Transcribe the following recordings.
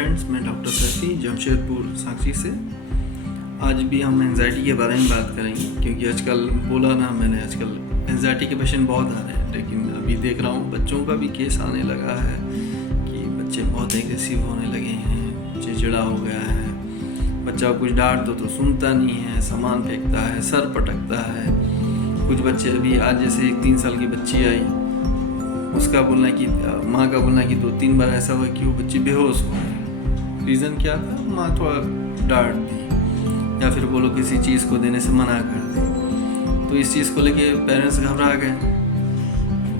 Friends, मैं doctor Saifi Jamshedpur Sanchi से। आज भी हम एंजाइटी के बारे में बात करेंगे, क्योंकि आजकल बोला ना मैंने, आजकल एंजाइटी के पेशेंट बहुत आ रहे हैं। लेकिन अभी देख रहा हूँ बच्चों का भी केस आने लगा है कि बच्चे बहुत एग्रेसिव होने लगे हैं, चिड़चिड़ा हो गया है। बच्चा कुछ डांट दो तो सुनता नहीं है, सामान फेंकता है, सर पटकता है। कुछ बच्चे अभी आज जैसे एक 3 साल की बच्ची आई, उसका बोलना कि माँ का बोलना कि 2-3 बार ऐसा हुआ कि वो बच्ची बेहोश हो गई। रीज़न क्या था? माँ थोड़ा डांट दी या फिर बोलो किसी चीज़ को देने से मना कर दी। तो इस चीज़ को लेके पेरेंट्स घबरा गए,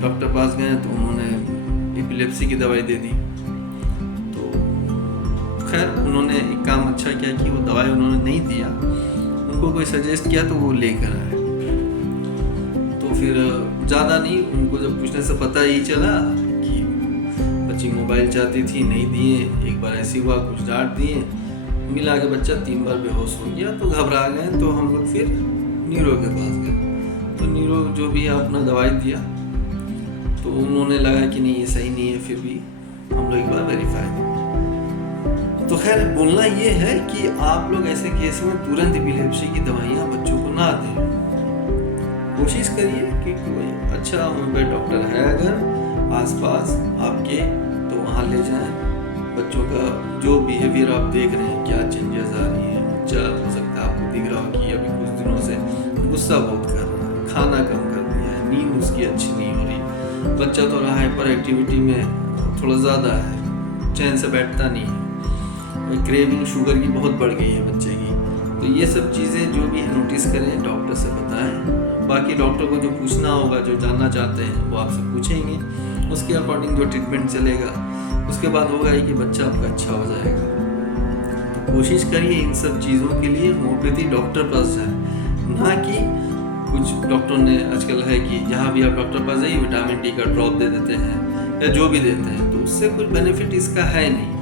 डॉक्टर पास गए तो उन्होंने एपिलेप्सी की दवाई दे दी। तो खैर उन्होंने एक काम अच्छा किया कि वो दवाई उन्होंने नहीं दिया, उनको कोई सजेस्ट किया तो वो लेकर आए। तो फिर ज़्यादा नहीं, उनको जब पूछने से पता ही चला कि बच्ची मोबाइल चाहती थी, नहीं दिए। एक बार ऐसी हुआ, कुछ डांट दिए, मिला के बच्चा 3 बार बेहोश हो गया। तो घबरा गए, तो हम लोग फिर न्यूरो के पास गए। तो न्यूरो जो भी अपना दवाई दिया, तो उन्होंने लगा कि नहीं ये सही नहीं है। फिर भी हम लोग एक बार वेरीफाई। तो खैर बोलना ये है कि आप लोग ऐसे केस में तुरंत एपिलेप्सी की दवाइयाँ बच्चों को ना दें। कोशिश करिए कि कोई अच्छा होम्योपैथ डॉक्टर है अगर आसपास आपके, तो वहाँ ले जाएं। बच्चों का जो बिहेवियर आप देख रहे हैं, क्या चेंजेस आ रही हैं। बच्चा हो सकता है आपको दिख रहा हो कि अभी कुछ दिनों से गुस्सा बहुत कर रहा है, खाना कम कर दिया है, नींद उसकी अच्छी नहीं हो रही, बच्चा थोड़ा हाइपर एक्टिविटी में थोड़ा ज़्यादा है, चैन से बैठता नहीं है, क्रेविंग शुगर की बहुत बढ़ गई है बच्चे की। तो ये सब चीज़ें जो भी नोटिस करें डॉक्टर से बताएं। बाकी डॉक्टर को जो पूछना होगा, जो जानना चाहते हैं, वो आपसे पूछेंगे। उसके अकॉर्डिंग जो ट्रीटमेंट चलेगा, उसके बाद होगा ही कि बच्चा आपका अच्छा हो जाएगा। तो कोशिश करिए इन सब चीज़ों के लिए होम्योपैथी डॉक्टर पास जाए, ना कि कुछ डॉक्टर ने आजकल है कि जहाँ भी आप डॉक्टर पास जाइए विटामिन डी का ड्रॉप दे देते हैं या जो भी देते हैं। तो उससे कुछ बेनिफिट इसका है नहीं।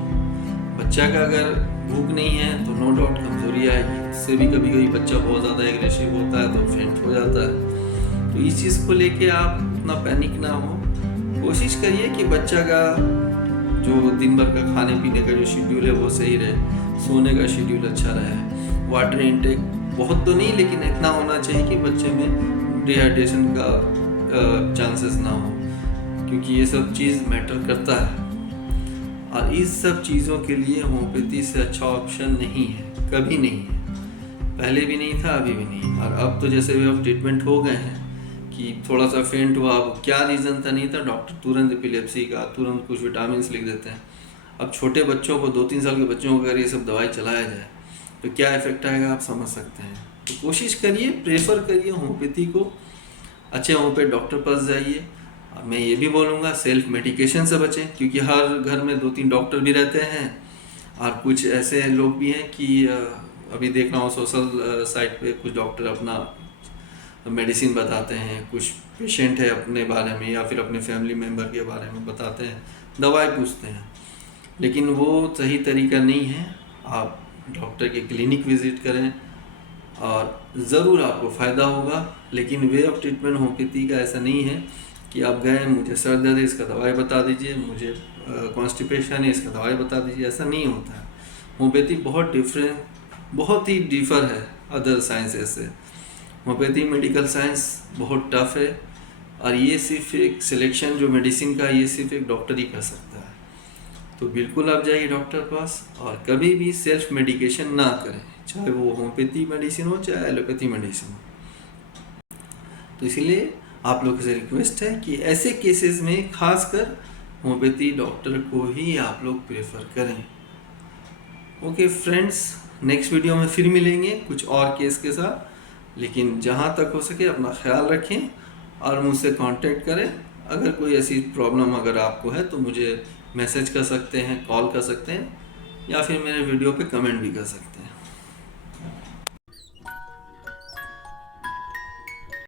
बच्चा का अगर भूख नहीं है तो नो डाउट कमजोरी आएगी। उससे भी कभी कभी बच्चा बहुत ज़्यादा एग्रेसिव होता है तो फेंट हो जाता है। तो इस चीज़ को लेके आप उतना पैनिक ना हो। कोशिश करिए कि बच्चा का जो दिन भर का खाने पीने का जो शेड्यूल है वो सही रहे, सोने का शेड्यूल अच्छा रहे, वाटर इनटेक बहुत तो नहीं लेकिन इतना होना चाहिए कि बच्चे में डिहाइड्रेशन का चांसेस ना हो, क्योंकि ये सब चीज़ मैटर करता है। और इस सब चीज़ों के लिए होम्योपैथी से अच्छा ऑप्शन नहीं है, कभी नहीं है। पहले भी नहीं था, अभी भी नहीं। और अब तो जैसे वे ऑफ ट्रीटमेंट हो गए हैं कि थोड़ा सा फेंट हुआ, अब क्या रीज़न था नहीं था, डॉक्टर तुरंत एपिलेप्सी का तुरंत कुछ विटामिन लिख देते हैं। अब छोटे बच्चों को 2-3 साल के बच्चों को अगर ये सब दवाई चलाया जाए तो क्या इफेक्ट आएगा आप समझ सकते हैं। तो कोशिश करिए, प्रेफर करिए होम्योपैथी को। अच्छे होम्योपैथ डॉक्टर पास जाइए। मैं ये भी बोलूँगा सेल्फ मेडिकेशन से बचें, क्योंकि हर घर में 2-3 डॉक्टर भी रहते हैं। और कुछ ऐसे लोग भी हैं कि अभी देख रहा हूँ सोशल साइट पे कुछ डॉक्टर अपना मेडिसिन बताते हैं, कुछ पेशेंट है अपने बारे में या फिर अपने फैमिली मेम्बर के बारे में बताते हैं, दवाई पूछते हैं, लेकिन वो सही तरीका नहीं है। आप डॉक्टर के क्लिनिक विज़िट करें और ज़रूर आपको फ़ायदा होगा। लेकिन वे ऑफ ट्रीटमेंट होम्योपैथी का ऐसा नहीं है कि आप गए, मुझे सर दर्द है इसका दवाई बता दीजिए, मुझे कॉन्स्टिपेशन है इसका दवाई बता दीजिए, ऐसा नहीं होता है। होम्योपैथी बहुत ही डिफर है अदर साइंसेस से। होम्योपैथी मेडिकल साइंस बहुत टफ है, और ये सिर्फ एक सिलेक्शन जो मेडिसिन का, ये सिर्फ एक डॉक्टर ही कर सकता है। तो बिल्कुल आप जाइए डॉक्टर पास, और कभी भी सेल्फ मेडिकेशन ना करें, चाहे वो होम्योपैथी मेडिसिन हो चाहे एलोपैथी मेडिसिन हो। तो इसलिए आप लोगों से रिक्वेस्ट है कि ऐसे केसेस में खासकर होम्योपैथी डॉक्टर को ही आप लोग प्रेफर करें। ओके फ्रेंड्स, नेक्स्ट वीडियो में फिर मिलेंगे कुछ और केस के साथ। लेकिन जहाँ तक हो सके अपना ख्याल रखें और मुझसे कांटेक्ट करें। अगर कोई ऐसी प्रॉब्लम अगर आपको है तो मुझे मैसेज कर सकते हैं, कॉल कर सकते हैं, या फिर मेरे वीडियो पे कमेंट भी कर सकते हैं।